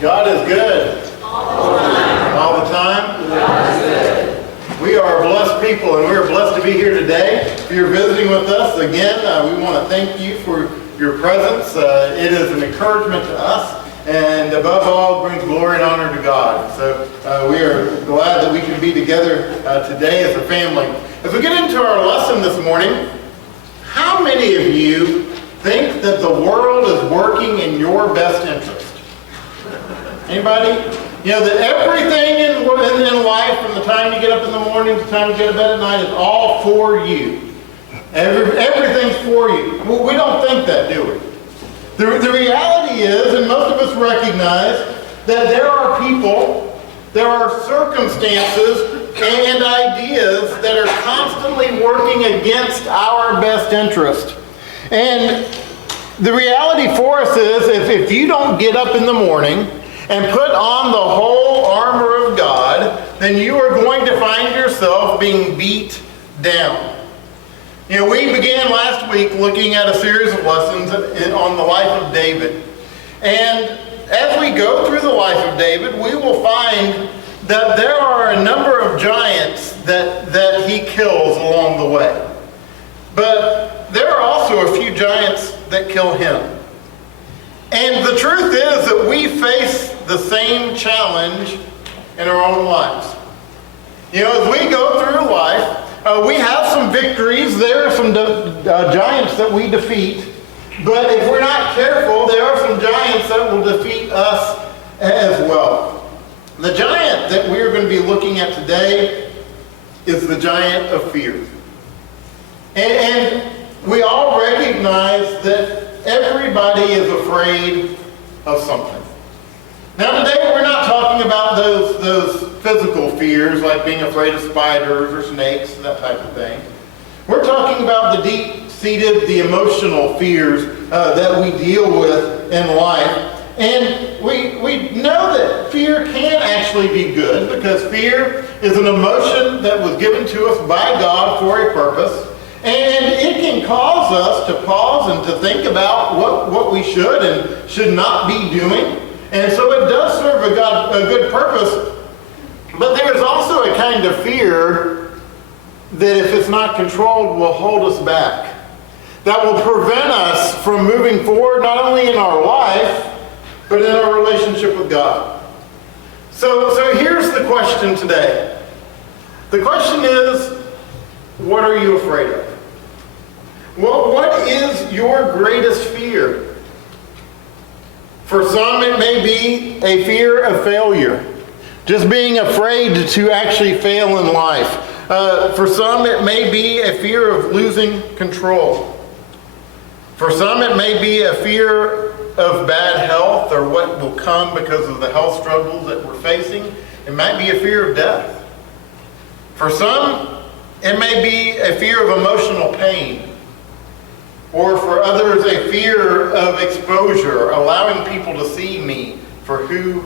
God is good. All the time. All the time. God is good. We are blessed people, and we are blessed to be here today. If you're visiting with us again, we want to thank you for your presence. It is an encouragement to us, and above all, brings glory and honor to God. So we are glad that we can be together today as a family. As we get into our lesson this morning, how many of you think that the world is working in your best interest? Anybody? You know, that everything in life, from the time you get up in the morning to the time you get to bed at night, is all for you. Everything's for you. Well, we don't think that, do we? The reality is, and most of us recognize, that there are people, there are circumstances and ideas that are constantly working against our best interest. And the reality for us is, if you don't get up in the morning and put on the whole armor of God, then you are going to find yourself being beat down. You know, we began last week looking at a series of lessons on the life of David. And as we go through the life of David, we will find that there are a number of giants that he kills along the way. But there are also a few giants that kill him. And the truth is that we face the same challenge in our own lives. You know, as we go through life, we have some victories. There are some giants that we defeat. But if we're not careful, there are some giants that will defeat us as well. The giant that we are going to be looking at today is the giant of fear. And we all recognize that everybody is afraid of something. Now today we're not talking about those physical fears like being afraid of spiders or snakes and that type of thing. We're talking about the deep-seated, the emotional fears that we deal with in life. And we know that fear can actually be good, because fear is an emotion that was given to us by God for a purpose. And it can cause us to pause and to think about what we should and should not be doing. And so it does serve a good purpose. But there is also a kind of fear that, if it's not controlled, will hold us back. That will prevent us from moving forward, not only in our life, but in our relationship with God. So here's the question today. The question is, what are you afraid of? Well, what is your greatest fear? For some, it may be a fear of failure. Just being afraid to actually fail in life. For some, it may be a fear of losing control. For some, it may be a fear of bad health, or what will come because of the health struggles that we're facing. It might be a fear of death. For some, it may be a fear of emotional pain. Or for others, a fear of exposure, allowing people to see me for who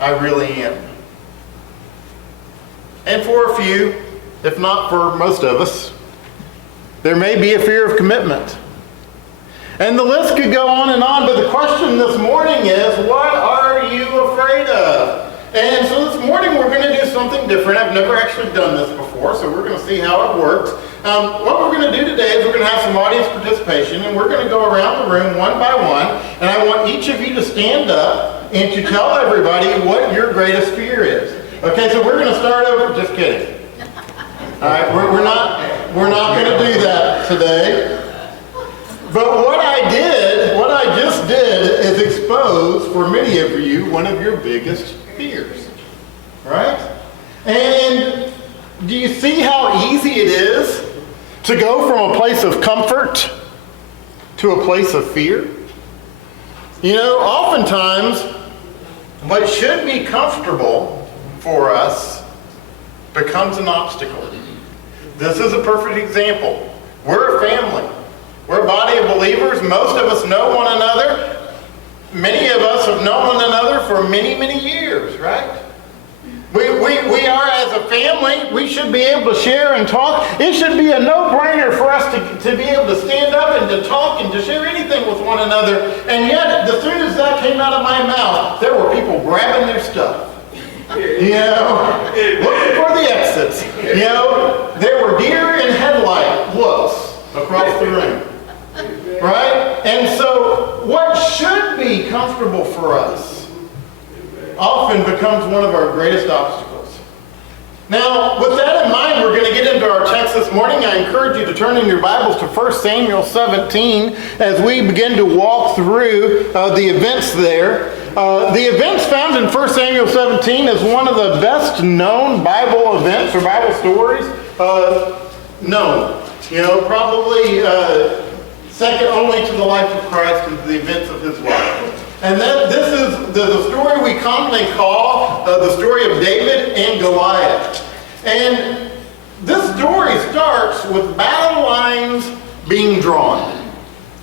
I really am. And for a few, if not for most of us, there may be a fear of commitment. And the list could go on, but the question this morning is, what are you afraid of? And so this morning we're going to do something different. I've never actually done this before, so we're going to see how it works. What we're going to do today is we're going to have some audience participation, and we're going to go around the room one by one, and I want each of you to stand up and to tell everybody what your greatest fear is. Okay, so we're going to start over. Just kidding. All right, we're not going to do that today. But what I just did is expose for many of you one of your biggest fears, right? And do you see how easy it is to go from a place of comfort to a place of fear? You know, oftentimes what should be comfortable for us becomes an obstacle. This is a perfect example. We're a family. We're a body of believers. Most of us know one another. Many of us have known one another for many, many years, right? We are, as a family, we should be able to share and talk. It should be a no-brainer for us to be able to stand up and to talk and to share anything with one another. And yet, as soon as that came out of my mouth, there were people grabbing their stuff. You know, looking for the exits. You know, there were deer in headlight looks across the room. Right? And so, what should be comfortable for us often becomes one of our greatest obstacles. Now, with that in mind, we're going to get into our text this morning. I encourage you to turn in your Bibles to 1 Samuel 17 as we begin to walk through the events there. The events found in 1 Samuel 17 is one of the best known Bible events or Bible stories known. You know, probably second only to the life of Christ and to the events of his life. And then this is the story we commonly call the story of David and Goliath. And this story starts with battle lines being drawn.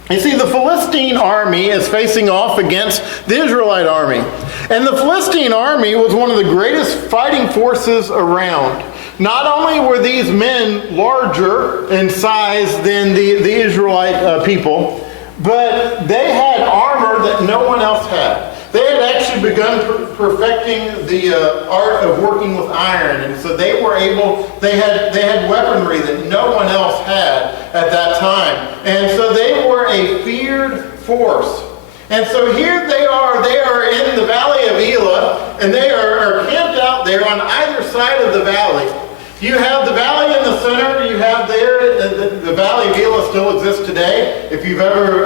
You see, the Philistine army is facing off against the Israelite army. And the Philistine army was one of the greatest fighting forces around. Not only were these men larger in size than the Israelite people, but they had armor that no one else had. They had actually begun perfecting the art of working with iron, and so they were able. They had weaponry that no one else had at that time, and so they were a feared force. And so here they are. They are in the valley of Elah, and they are camped out there on either side of the valley. You have the valley in the center. You have there, the valley of Elah still exists today. If you've ever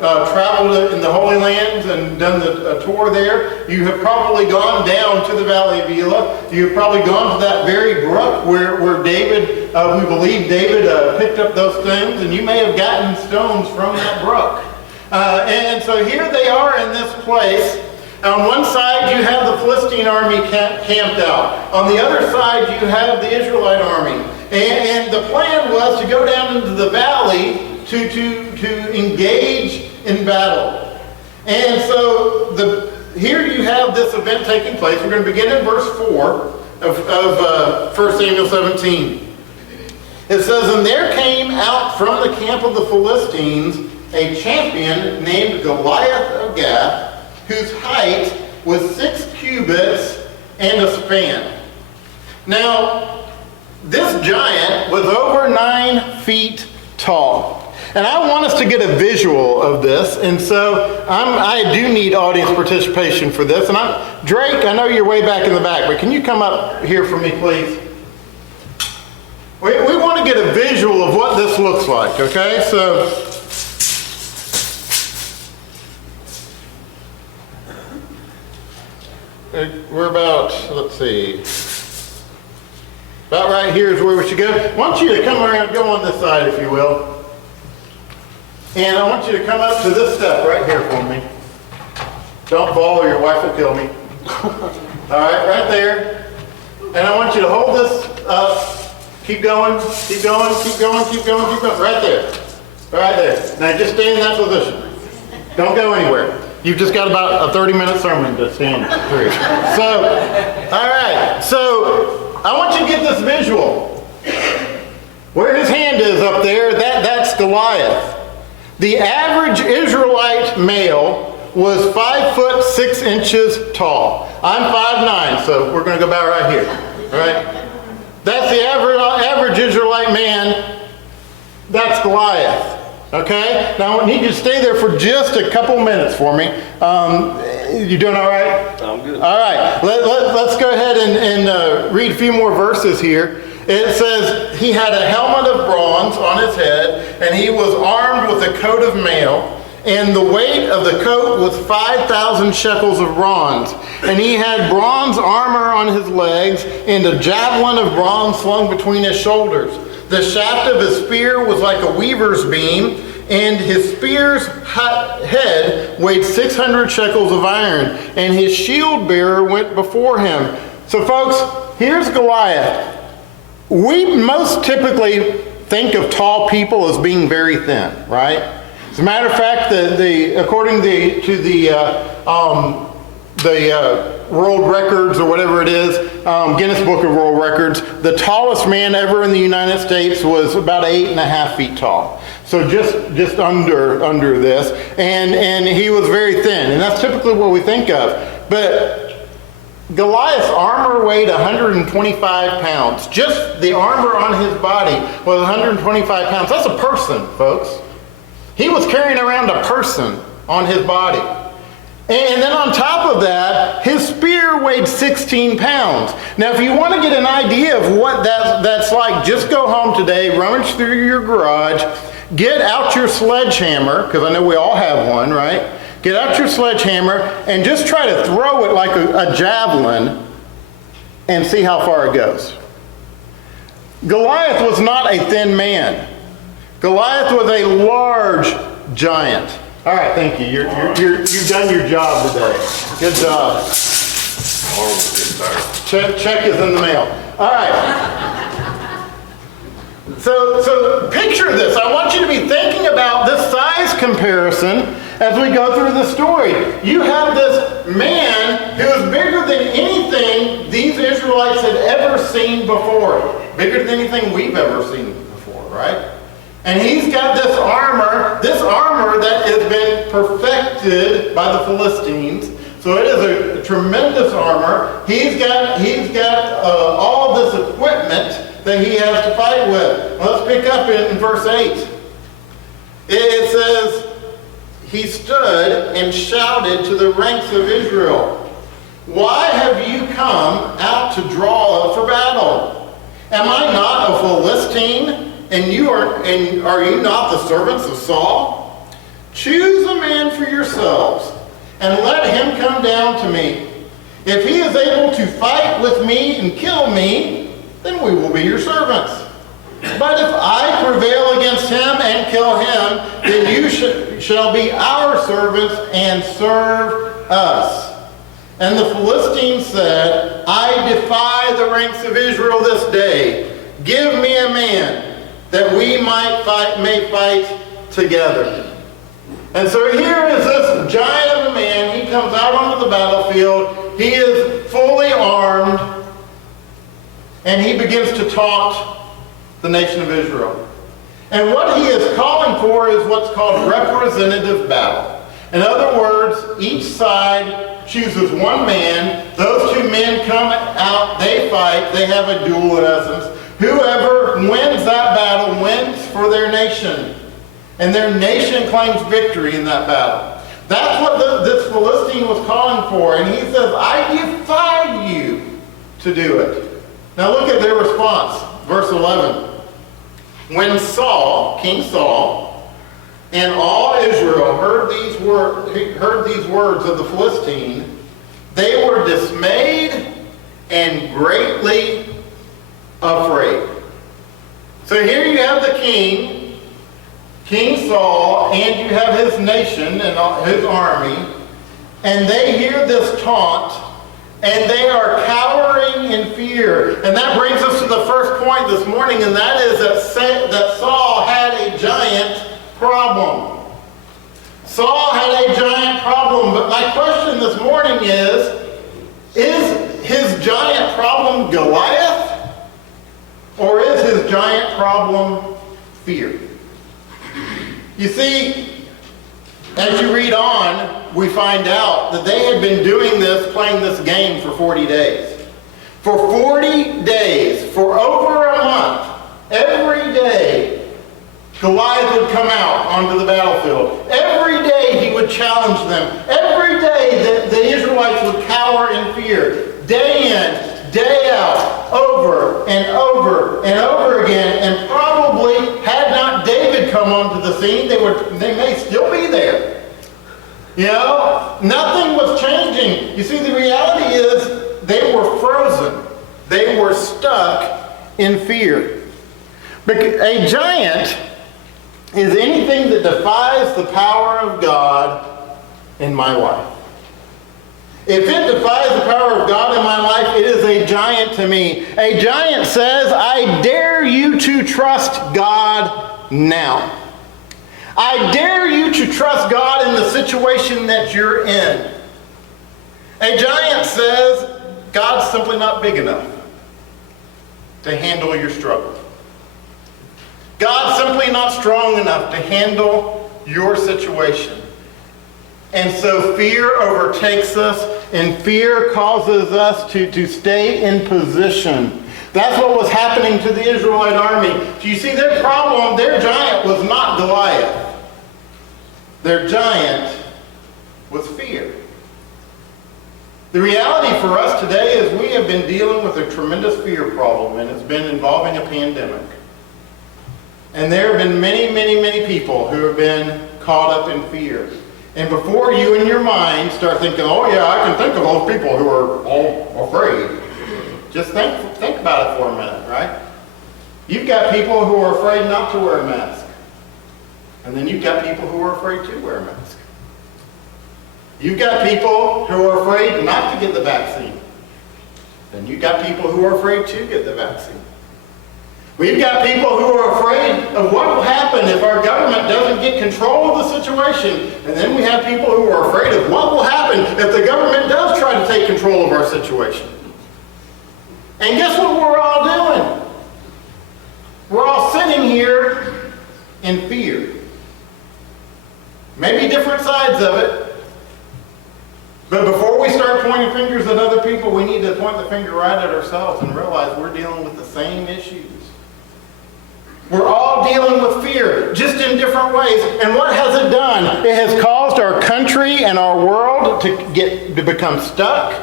traveled in the Holy Lands and done a tour there, you have probably gone down to the valley of Elah. You've probably gone to that very brook where David, we believe David picked up those stones, and you may have gotten stones from that brook. And so here they are in this place. On one side, you have the Philistine army camped out. On the other side, you have the Israelite army. And the plan was to go down into the valley to engage in battle. And so here you have this event taking place. We're going to begin in verse 4 of 1 Samuel 17. It says, "And there came out from the camp of the Philistines a champion named Goliath of Gath, whose height was 6 cubits and a span." Now, this giant was over 9 feet tall. And I want us to get a visual of this, and so I do need audience participation for this. And Drake, I know you're way back in the back, but can you come up here for me, please? We want to get a visual of what this looks like, okay? So we're about, let's see, about right here is where we should go. I want you to come around, go on this side if you will. And I want you to come up to this step right here for me. Don't fall or your wife will kill me. All right, right there. And I want you to hold this up. Keep going, keep going, keep going, keep going, keep going. Right there. Right there. Now just stay in that position. Don't go anywhere. You've just got about a 30-minute sermon to stand through. So, all right. So, I want you to get this visual. Where his hand is up there, that's Goliath. The average Israelite male was 5 foot 6 inches tall. I'm 5'9", so we're going to go about right here. All right? That's the average Israelite man. That's Goliath. Okay? Now I need you to stay there for just a couple minutes for me. You doing all right? I'm good. All right. Let's go ahead and read a few more verses here. It says, he had a helmet of bronze on his head, and he was armed with a coat of mail, and the weight of the coat was 5,000 shekels of bronze. And he had bronze armor on his legs, and a javelin of bronze slung between his shoulders. The shaft of his spear was like a weaver's beam, and his spear's head weighed 600 shekels of iron, and his shield bearer went before him. So folks, here's Goliath. We most typically think of tall people as being very thin, right? As a matter of fact, according to the world records or whatever it is, Guinness Book of World Records, the tallest man ever in the United States was about 8.5 feet tall. So just under this, and he was very thin, and that's typically what we think of. But Goliath's armor weighed 125 pounds. Just the armor on his body was 125 pounds. That's a person, folks. He was carrying around a person on his body. And then on top of that, his spear weighed 16 pounds. Now, if you want to get an idea of what that's like, just go home today, rummage through your garage, get out your sledgehammer, because I know we all have one, right? Get out your sledgehammer and just try to throw it like a javelin and see how far it goes. Goliath was not a thin man. Goliath was a large giant. All right, thank you. You've done your job today. Good job. Check is in the mail. All right. So picture this. I want you to be thinking about this size comparison as we go through the story. You have this man who is bigger than anything these Israelites had ever seen before. Bigger than anything we've ever seen before, right? And he's got this armor that has been perfected by the Philistines. So it is a tremendous armor. He's got all this equipment that he has to fight with. Well, let's pick up in verse 8. It says, he stood and shouted to the ranks of Israel, "Why have you come out to draw up for battle? Am I not a Philistine? And are you not the servants of Saul? Choose a man for yourselves, and let him come down to me. If he is able to fight with me and kill me, then we will be your servants. But if I prevail against him and kill him, then you shall be our servants and serve us." And the Philistines said, "I defy the ranks of Israel this day. Give me a man, that we may fight together." And so here is this giant of a man. He comes out onto the battlefield. He is fully armed. And he begins to taunt the nation of Israel. And what he is calling for is what's called representative battle. In other words, each side chooses one man. Those two men come out, they fight, they have a duel in essence. Whoever wins that battle wins for their nation. And their nation claims victory in that battle. That's what this Philistine was calling for. And he says, "I defy you to do it." Now look at their response. Verse 11. When Saul, King Saul, and all Israel heard these words of the Philistine, they were dismayed and greatly afraid. So here you have the king, King Saul, and you have his nation and his army, and they hear this taunt, and they are cowering in fear. And that brings us to the first point this morning, and that is that Saul had a giant problem. Saul had a giant problem, but my question this morning is his giant problem Goliath? Or is his giant problem fear? You see, as you read on, we find out that they had been doing this, playing this game for 40 days. For 40 days, for over a month, every day, Goliath would come out onto the battlefield. Every day he would challenge them. Every day the Israelites would cower in fear. Day in, day out, over and over and over again. And probably, had not David come onto the scene, they may still be there. You know, nothing was changing. You see, the reality is they were frozen. They were stuck in fear. But a giant is anything that defies the power of God in my life. If it defies the power of God in my life, it is a giant to me. A giant says, "I dare you to trust God now. I dare you to trust God in the situation that you're in." A giant says God's simply not big enough to handle your struggle. God's simply not strong enough to handle your situation. And so fear overtakes us, and fear causes us to stay in position. That's what was happening to the Israelite army. Do you see their problem? Their giant was not Goliath. Their giant was fear. The reality for us today is we have been dealing with a tremendous fear problem, and it's been involving a pandemic. And there have been many, many, many people who have been caught up in fear. And before you in your mind start thinking, oh yeah, I can think of those people who are all afraid. Just think about it for a minute, right? You've got people who are afraid not to wear a mask. And then you've got people who are afraid to wear a mask. You've got people who are afraid not to get the vaccine. Then you've got people who are afraid to get the vaccine. We've got people who are afraid of what will happen if our government doesn't get control of the situation. And then we have people who are afraid of what will happen if the government does try to take control of our situation. And guess what we're all doing? We're all sitting here in fear. Maybe different sides of it. But before we start pointing fingers at other people, we need to point the finger right at ourselves and realize we're dealing with the same issues. We're all dealing with fear, just in different ways. And what has it done? It has caused our country and our world to become stuck.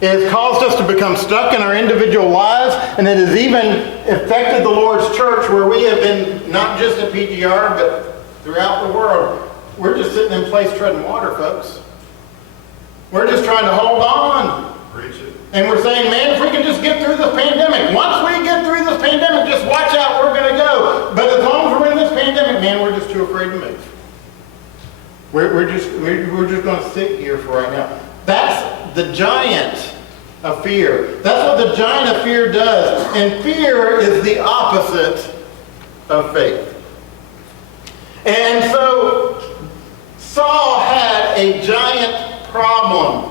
It has caused us to become stuck in our individual lives, and it has even affected the Lord's church, where we have been, not just at PGR, but throughout the world. We're just sitting in place treading water, folks. We're just trying to hold on. Preach it. And we're saying, man, if we can just get through this pandemic, once we get through this pandemic, just watch out, we're going to go. But as long as we're in this pandemic, man, we're just too afraid to move. We're just going to sit here for right now. That's the giant of fear. That's what the giant of fear does. And fear is the opposite of faith. And so Saul had a giant problem.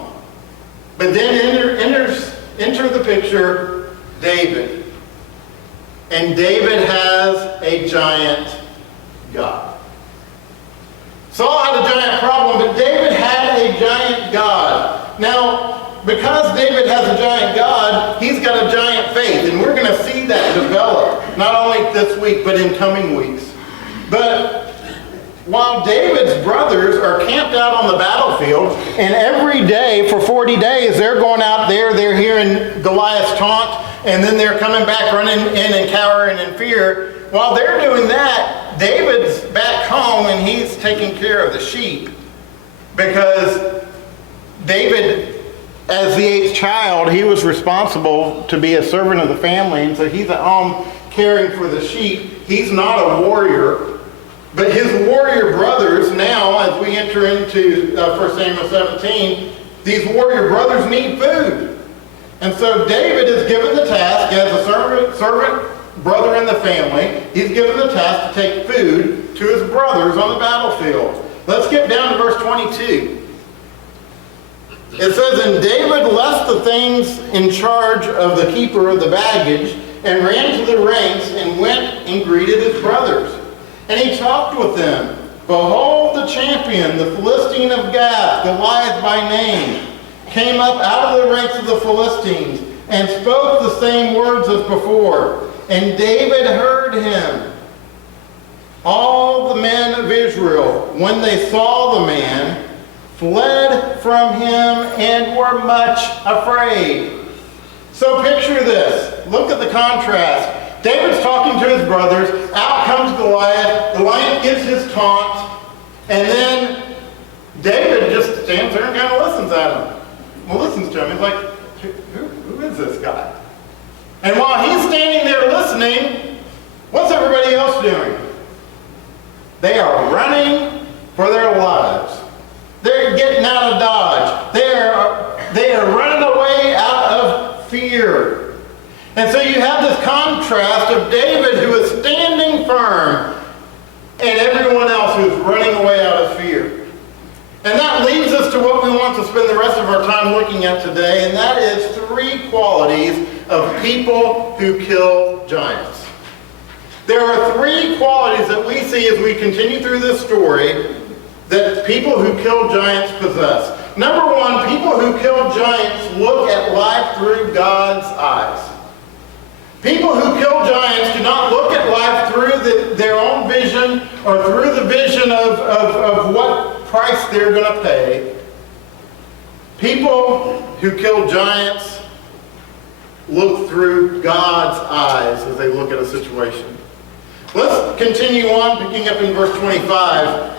But then enter the picture David. And David has a giant God. Saul had a giant problem, but David had a giant God. Now, because David has a giant God, he's got a giant faith. And we're going to see that develop, not only this week, but in coming weeks. But while David's brothers are camped out on the battlefield, and every day for 40 days they're going out there, they're hearing Goliath's taunt, and then they're coming back running in and cowering in fear. While they're doing that, David's back home and he's taking care of the sheep, because David, as the 8th child, he was responsible to be a servant of the family, and so he's at home caring for the sheep. He's not a warrior. But his warrior brothers, now as we enter into 1 Samuel 17, these warrior brothers need food. And so David is given the task, as a servant brother in the family, he's given the task to take food to his brothers on the battlefield. Let's get down to verse 22. It says, and David left the things in charge of the keeper of the baggage and ran to the ranks and went and greeted his brothers. And he talked with them. Behold, the champion, the Philistine of Gath, Goliath by name, came up out of the ranks of the Philistines and spoke the same words as before. And David heard him. All the men of Israel, when they saw the man, fled from him and were much afraid. So picture this. Look at the contrast. David's talking to his brothers. Out comes Goliath. Goliath gives his taunt. And then David just stands there and kind of listens at him. Well, listens to him. He's like, who is this guy? And while he's standing there listening, what's everybody else doing? They are running for their lives. They're getting out of Dodge. They are running away out of fear. And so you have this contrast of David, who is standing firm, and everyone else who is running away out of fear. And that leads us to what we want to spend the rest of our time looking at today, and that is 3 qualities of people who kill giants. There are 3 qualities that we see as we continue through this story that people who kill giants possess. Number 1, people who kill giants look at life through God's eyes. People who kill giants do not look at life through their own vision or through the vision of what price they're going to pay. People who kill giants look through God's eyes as they look at a situation. Let's continue on, picking up in verse 25.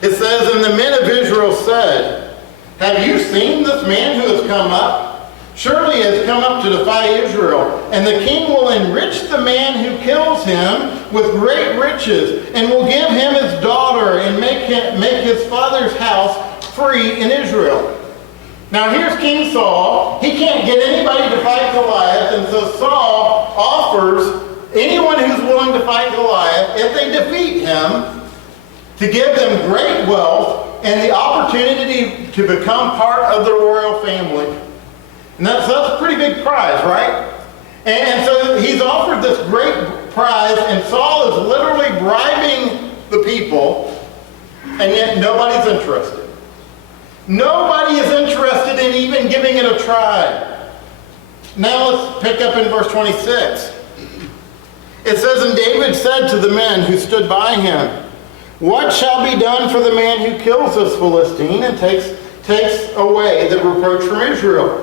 It says, "And the men of Israel said, 'Have you seen this man who has come up? Surely he has come up to defy Israel. And the king will enrich the man who kills him with great riches, and will give him his daughter, and make his father's house free in Israel.'" Now here's King Saul. He can't get anybody to fight Goliath, and so Saul offers anyone who's willing to fight Goliath, if they defeat him, to give them great wealth and the opportunity to become part of the royal family. And that's a pretty big prize, right? And so he's offered this great prize, and Saul is literally bribing the people, and yet nobody's interested. Nobody is interested in even giving it a try. Now let's pick up in verse 26. It says, "And David said to the men who stood by him, 'What shall be done for the man who kills this Philistine and takes away the reproach from Israel?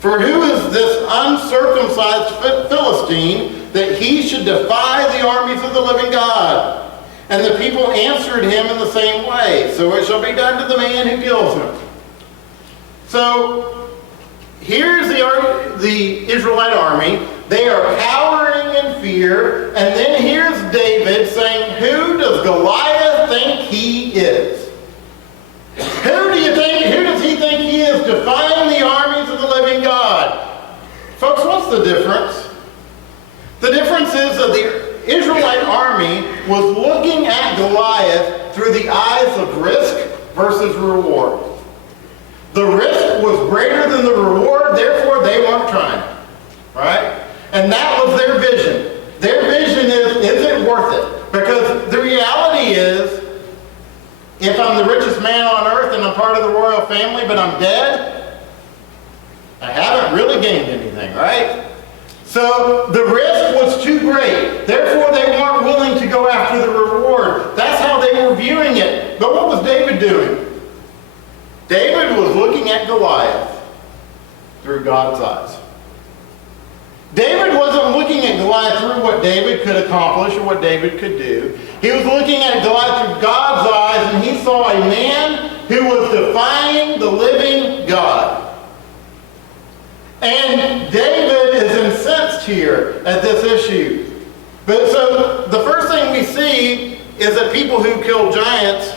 For who is this uncircumcised Philistine that he should defy the armies of the living God?' And the people answered him in the same way, 'So it shall be done to the man who kills him.'" So here's the Israelite army. They are cowering in fear. And then here's David saying, "Who does Goliath think he is? Who does he think he is, defying the armies of the living God?" Folks, what's the difference? The difference is that the Israelite army was looking at Goliath through the eyes of risk versus reward. The risk was greater than the reward, therefore they weren't trying. Right? And that was their vision. Their vision is it worth it? Because the reality is, if I'm the richest man on earth and I'm part of the royal family, but I'm dead, I haven't really gained anything, right? So the risk was too great. Therefore, they weren't willing to go after the reward. That's how they were viewing it. But what was David doing? David was looking at Goliath through God's eyes. David wasn't looking at Goliath through what David could accomplish or what David could do. He was looking at Goliath through God's eyes, and he saw a man who was defying the living God. And David is incensed here at this issue. But so the first thing we see is that people who kill giants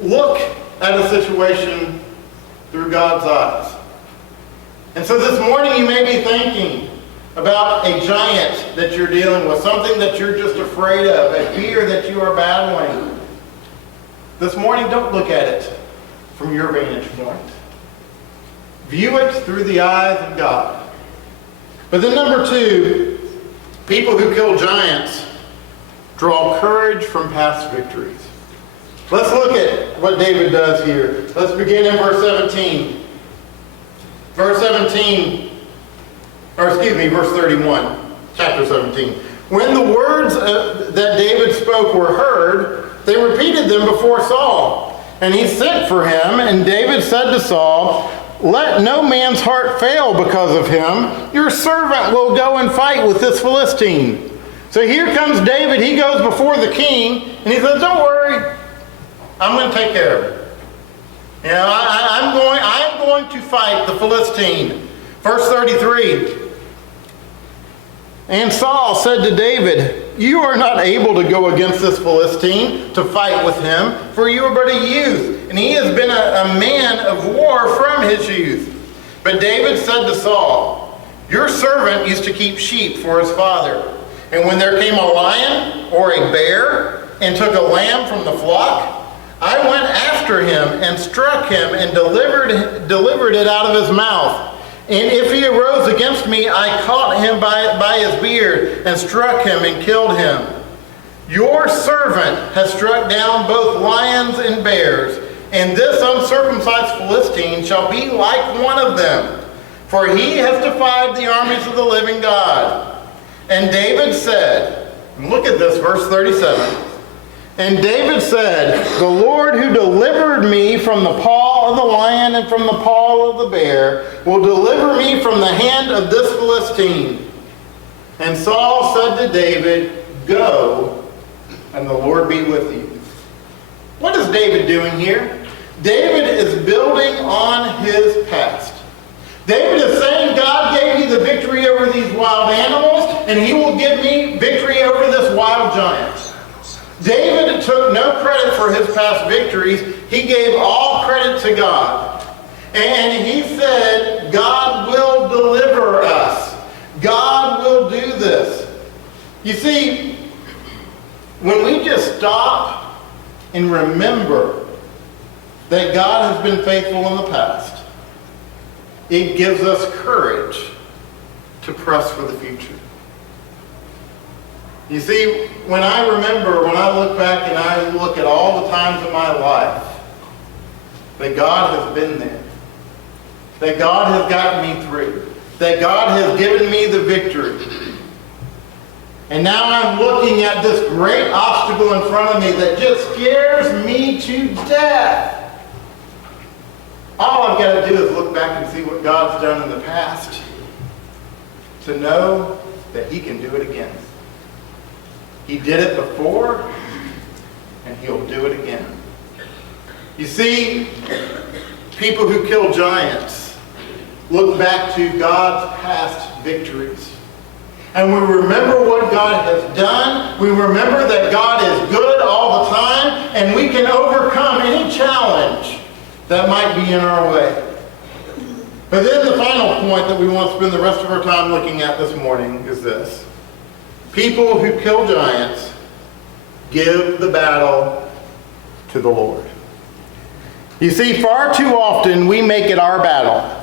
look at a situation through God's eyes. And so this morning you may be thinking about a giant that you're dealing with, something that you're just afraid of, a fear that you are battling. This morning, don't look at it from your vantage point. View it through the eyes of God. But then number 2, people who kill giants draw courage from past victories. Let's look at what David does here. Let's begin in verse 17. Verse 31, chapter 17. When the words that David spoke were heard, they repeated them before Saul. And he sent for him, and David said to Saul, "Let no man's heart fail because of him. Your servant will go and fight with this Philistine." So here comes David. He goes before the king, and he says, "Don't worry. I'm going to take care of it. You know, I'm going to fight the Philistine." Verse 33. And Saul said to David, "You are not able to go against this Philistine to fight with him, for you are but a youth, and he has been a man of war from his youth." But David said to Saul, "Your servant used to keep sheep for his father. And when there came a lion or a bear and took a lamb from the flock, I went after him and struck him and delivered it out of his mouth. And if he arose against me, I caught him by his beard and struck him and killed him. Your servant has struck down both lions and bears, and this uncircumcised Philistine shall be like one of them, for he has defied the armies of the living God. And David said, and look at this, verse 37. And David said, the Lord who delivered me from the paw of the lion and from the paw of the bear will deliver me from the hand of this Philistine. And Saul said to David, go, and the Lord be with you. What is David doing here? David is building on his past. David is saying, God gave me the victory over these wild animals, and he will give me victory over this wild giant. David took no credit for his past victories. He gave all credit to God. And he said, God will deliver us. God will do this. You see, when we just stop and remember that God has been faithful in the past, it gives us courage to press for the future. You see, when I look back and I look at all the times in my life that God has been there, that God has gotten me through, that God has given me the victory, and now I'm looking at this great obstacle in front of me that just scares me to death. All I've got to do is look back and see what God's done in the past to know that he can do it again. He did it before, and he'll do it again. You see, people who kill giants look back to God's past victories. And we remember what God has done. We remember that God is good all the time, and we can overcome any challenge that might be in our way. But then the final point that we want to spend the rest of our time looking at this morning is this. People who kill giants give the battle to the Lord. You see, far too often we make it our battle.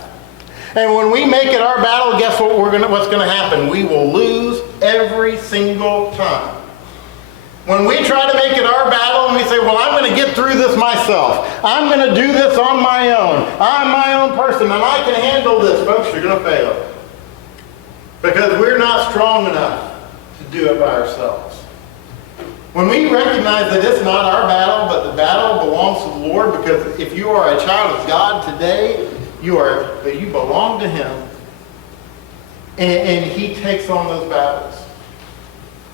And when we make it our battle, guess what's going to happen? We will lose every single time. When we try to make it our battle and we say, well, I'm going to get through this myself. I'm going to do this on my own. I'm my own person and I can handle this. Folks, you're going to fail. Because we're not strong enough to do it by ourselves. When we recognize that it's not our battle, but the battle belongs to the Lord, because if you are a child of God today, you belong to him, and he takes on those battles.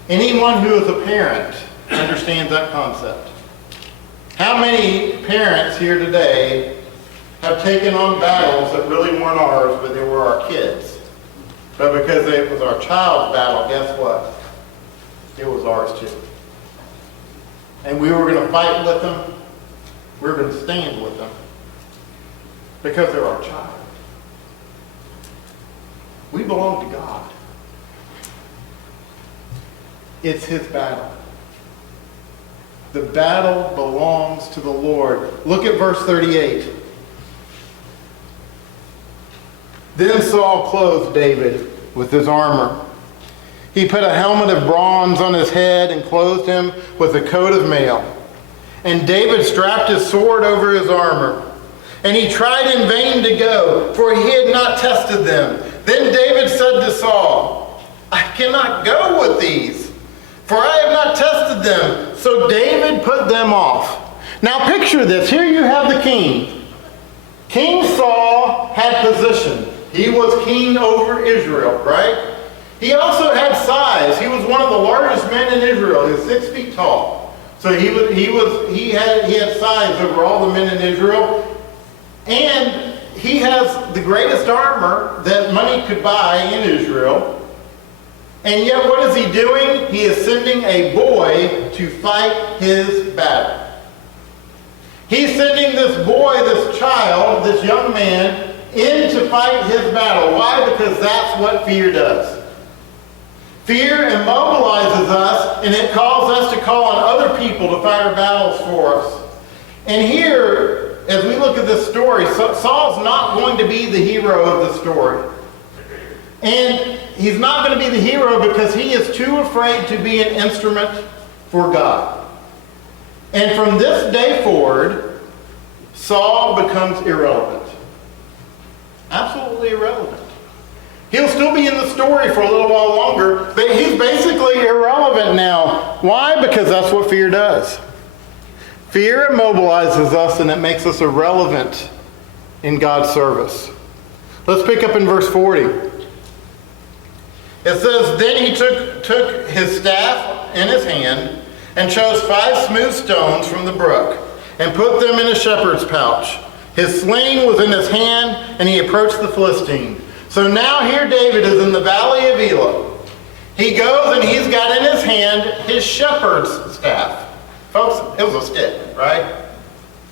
Anyone who is a parent understands that concept. How many parents here today have taken on battles that really weren't ours, but they were our kids? But because it was our child's battle, guess what? It was ours too. And we were going to fight with them. We were going to stand with them. Because they're our child. We belong to God. It's his battle. The battle belongs to the Lord. Look at verse 38. Then Saul clothed David with his armor. He put a helmet of bronze on his head and clothed him with a coat of mail. And David strapped his sword over his armor. And he tried in vain to go, for he had not tested them. Then David said to Saul, I cannot go with these, for I have not tested them. So David put them off. Now picture this. Here you have the king. King Saul had position. He was king over Israel, right? He also had size. He was one of the largest men in Israel. He was 6 feet tall. So he had size over all the men in Israel. And he has the greatest armor that money could buy in Israel. And yet what is he doing? He is sending a boy to fight his battle. He's sending this boy, this child, this young man, in to fight his battle. Why? Because that's what fear does. Fear immobilizes us, and it calls us to call on other people to fight our battles for us. And here, as we look at this story, Saul's not going to be the hero of the story. And he's not going to be the hero because he is too afraid to be an instrument for God. And from this day forward, Saul becomes irrelevant. Absolutely irrelevant. He'll still be in the story for a little while longer, but he's basically irrelevant now. Why? Because that's what fear does. Fear immobilizes us and it makes us irrelevant in God's service. Let's pick up in verse 40. It says, "Then he took his staff in his hand and chose 5 smooth stones from the brook and put them in a shepherd's pouch. His sling was in his hand and he approached the Philistine." So now here David is in the valley of Elah. He goes and he's got in his hand his shepherd's staff. Folks, it was a stick, right?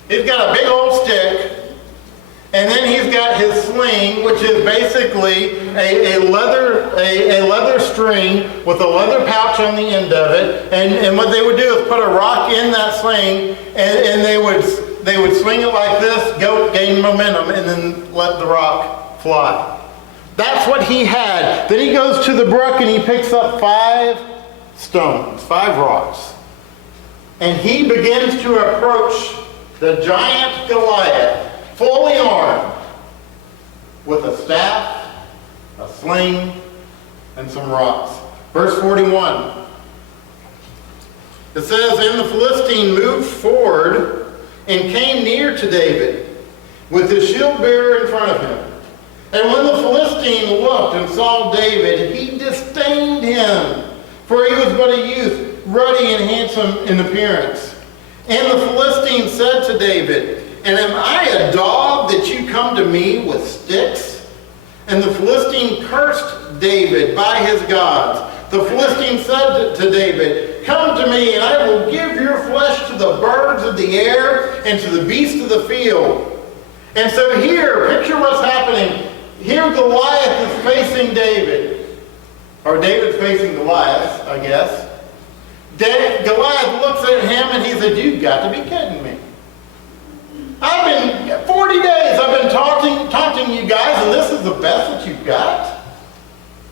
He's got a big old stick. And then he's got his sling, which is basically a leather string with a leather pouch on the end of it. And what they would do is put a rock in that sling, and they would swing it like this, gain momentum, and then let the rock fly. That's what he had. Then he goes to the brook and he picks up 5 stones, 5 rocks. And he begins to approach the giant Goliath, fully armed, with a staff, a sling, and some rocks. Verse 41. It says, "And the Philistine moved forward and came near to David with his shield bearer in front of him. And when the Philistine looked and saw David, he disdained him, for he was but a youth, ruddy and handsome in appearance. And the Philistine said to David, 'And am I a dog that you come to me with sticks?' And the Philistine cursed David by his gods. The Philistine said to David, 'Come to me, and I will give your flesh to the birds of the air and to the beasts of the field.'" And so here, picture what's happening. Here Goliath is facing David. Or David's facing Goliath, I guess. Goliath looks at him and he said, "You've got to be kidding me. 40 days I've been taunting you guys, and this is the best that you've got?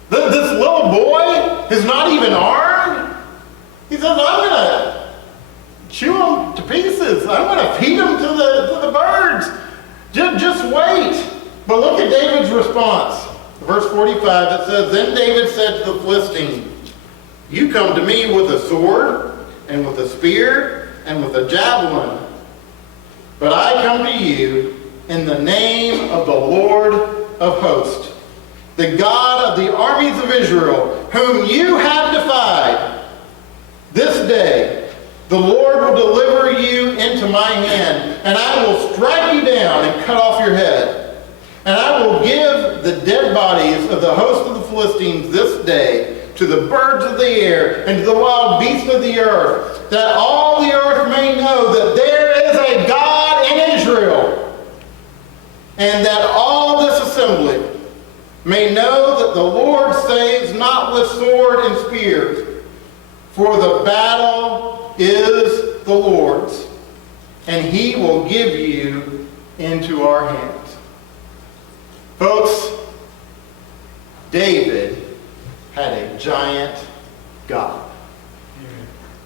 This little boy is not even armed?" He says, "I'm going to chew him to pieces. I'm going to feed him to the birds. Just wait." But look at David's response. Verse 45, it says, "Then David said to the Philistine, 'You come to me with a sword and with a spear and with a javelin. But I come to you in the name of the Lord of hosts, the God of the armies of Israel, whom you have defied. This day the Lord will deliver you into my hand, and I will strike you down and cut off your head. And I will give the dead bodies of the host of the Philistines this day to the birds of the air and to the wild beasts of the earth, that all the earth may know that there is a God in Israel, and that all this assembly may know that the Lord saves not with sword and spears, for the battle is the Lord's, and he will give you into our hands." Folks, David had a giant God.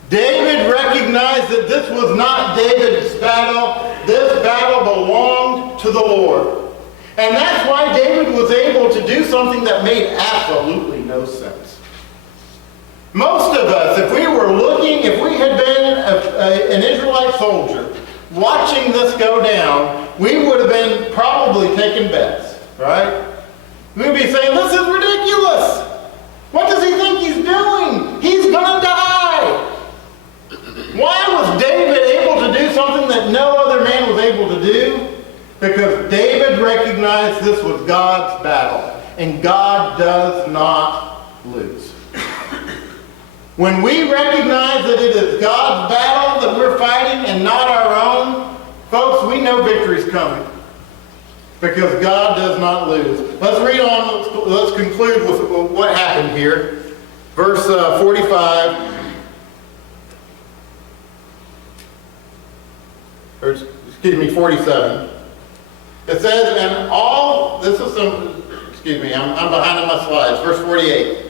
David recognized that this was not David's battle. This battle belonged to the Lord. And that's why David was able to do something that made absolutely no sense. Most of us, if we had been an Israelite soldier watching this go down, we would have been probably taking bets, right? We'd be saying, "This is ridiculous. What does he think he's doing? He's going to die." Why was David able to do something that no other man was able to do? Because David recognized this was God's battle, and God does not lose. When we recognize that it is God's battle that we're fighting and not our own, folks, we know victory's coming. Because God does not lose. Let's read on. Let's conclude with what happened here. Verse 45. 47. It says, and all, this is some, excuse me, I'm behind on my slides, verse 48.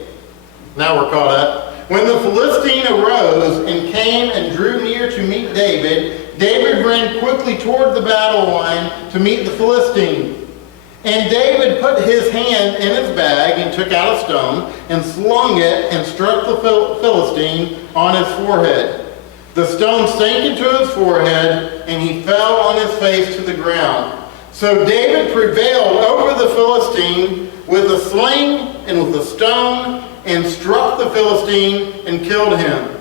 Now we're caught up. When the Philistine arose and came and drew near to meet David, David ran quickly toward the battle line to meet the Philistine. And David put his hand in his bag and took out a stone and slung it and struck the Philistine on his forehead. The stone sank into his forehead and he fell on his face to the ground. So David prevailed over the Philistine with a sling and with a stone and struck the Philistine and killed him.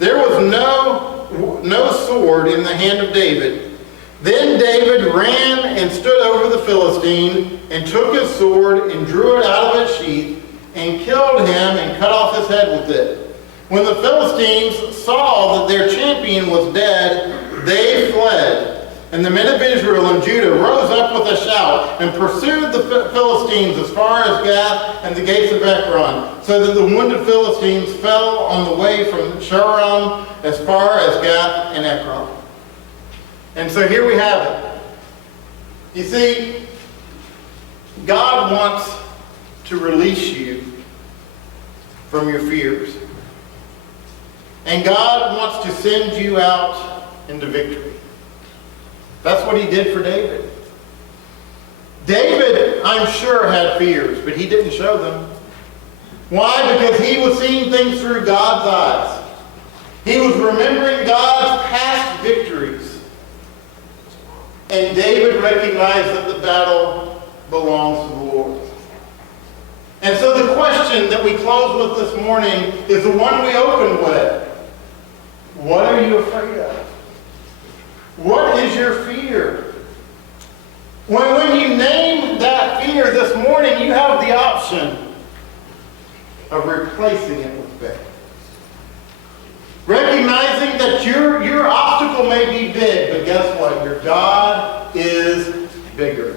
There was no sword in the hand of David. Then David ran and stood over the Philistine and took his sword and drew it out of its sheath and killed him and cut off his head with it. When the Philistines saw that their champion was dead, they fled. And the men of Israel and Judah rose up with a shout and pursued the Philistines as far as Gath and the gates of Ekron, so that the wounded Philistines fell on the way from Sharon as far as Gath and Ekron. And so here we have it. You see, God wants to release you from your fears. And God wants to send you out into victory. That's what he did for David. David, I'm sure, had fears, but he didn't show them. Why? Because he was seeing things through God's eyes. He was remembering God's past victories. And David recognized that the battle belongs to the Lord. And so the question that we close with this morning is the one we opened with. What are you afraid of? What is your fear? When you name that fear this morning, you have the option of replacing it with faith. Recognizing that your obstacle may be big, but guess what? Your God is bigger.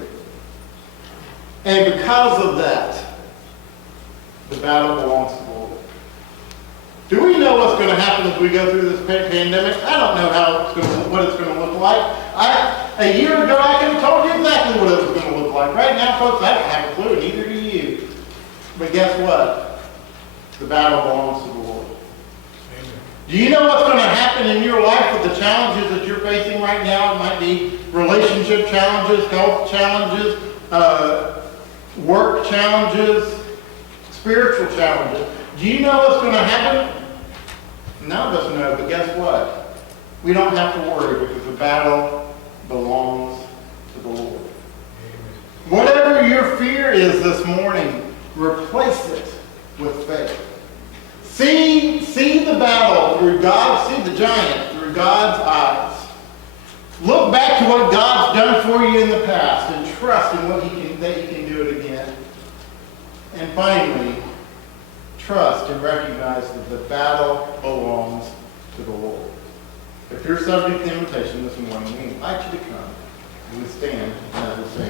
And because of that, the battle belongs to the Lord. Do we know what's going to happen as we go through this pandemic? I don't know what it's going to look like. A year ago, I could have told you exactly what it was going to look like. Right now, folks, I don't have a clue, neither do you. But guess what? The battle belongs to the Lord. Amen. Do you know what's going to happen in your life with the challenges that you're facing right now? It might be relationship challenges, health challenges, work challenges, spiritual challenges. Do you know what's going to happen? None of us know, but guess what? We don't have to worry because the battle belongs to the Lord. Amen. Whatever your fear is this morning, replace it with faith. See the battle through God, see the giant through God's eyes. Look back to what God's done for you in the past and trust in that He can do it again. And finally, trust and recognize that the battle belongs to the Lord. If you're subject to invitation this morning, we invite you to come and stand as we sing.